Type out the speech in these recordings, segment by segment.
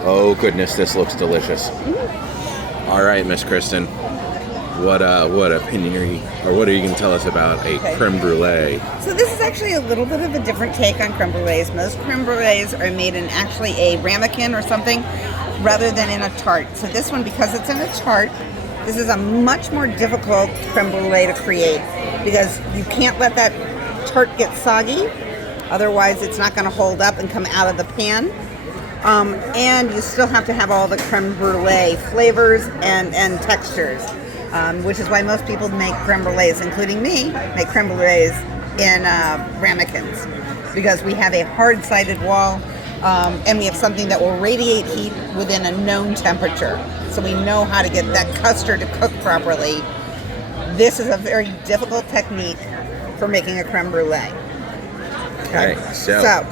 Oh goodness, this looks delicious. All right, Miss Kristin, what opinion what are you going to tell us about a creme brulee? So this is actually a little bit of a different take on creme brulees. Most creme brulees are made in actually a ramekin or something rather than in a tart. So this one, because it's in a tart, this is a much more difficult creme brulee to create because you can't let that tart get soggy. Otherwise, it's not going to hold up and come out of the pan. And you still have to have all the creme brulee flavors and textures, which is why most people make creme brulees, including me, make creme brulees in ramekins, because we have a hard-sided wall and we have something that will radiate heat within a known temperature. So we know how to get that custard to cook properly. This is a very difficult technique for making a creme brulee. Okay, so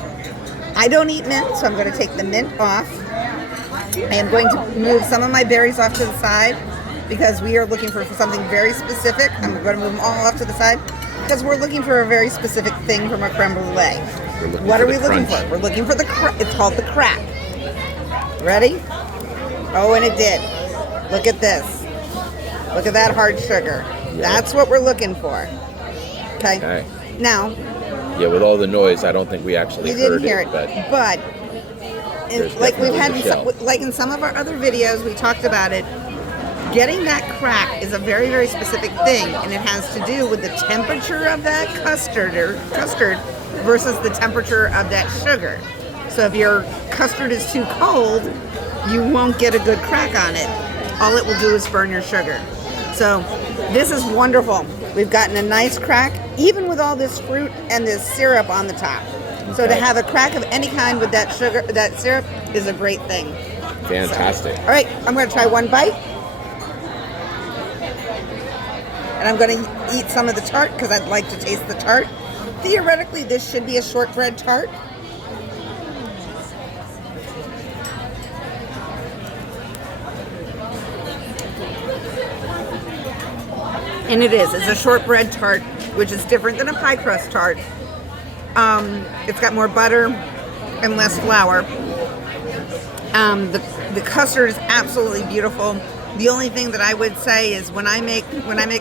I don't eat mint, so I'm going to take the mint off. I am going to move some of my berries off to the side because we are looking for something very specific. I'm going to move them all off to the side because we're looking for a very specific thing from a creme brulee. What are we looking for? We're looking for it's called the crack. Ready? Oh, and it did. Look at this. Look at that hard sugar. That's what we're looking for. Okay. Now, yeah, with all the noise, I don't think we actually didn't hear it. But like we've had, like in some of our other videos, we talked about it. Getting that crack is a very, very specific thing, and it has to do with the temperature of that custard versus the temperature of that sugar. So if your custard is too cold, you won't get a good crack on it. All it will do is burn your sugar. So this is wonderful. We've gotten a nice crack, even with all this fruit and this syrup on the top. So to have a crack of any kind with that sugar, that syrup, is a great thing. Fantastic. So, all right, I'm going to try one bite. And I'm going to eat some of the tart because I'd like to taste the tart. Theoretically, this should be a shortbread tart. And it is. It's a shortbread tart, which is different than a pie crust tart. It's got more butter and less flour. The custard is absolutely beautiful. The only thing that I would say is when I make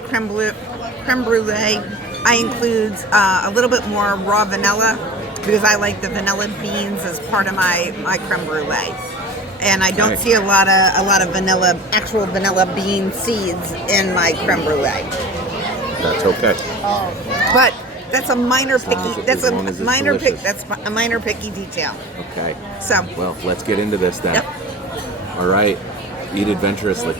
creme brulee, I include a little bit more raw vanilla because I like the vanilla beans as part of my creme brulee. And I don't see a lot of vanilla, actual vanilla bean seeds in my creme brulee. That's okay. But that's a minor picky. That's a minor picky detail. Okay. So well, let's get into this then. Yep. All right. Eat adventurously.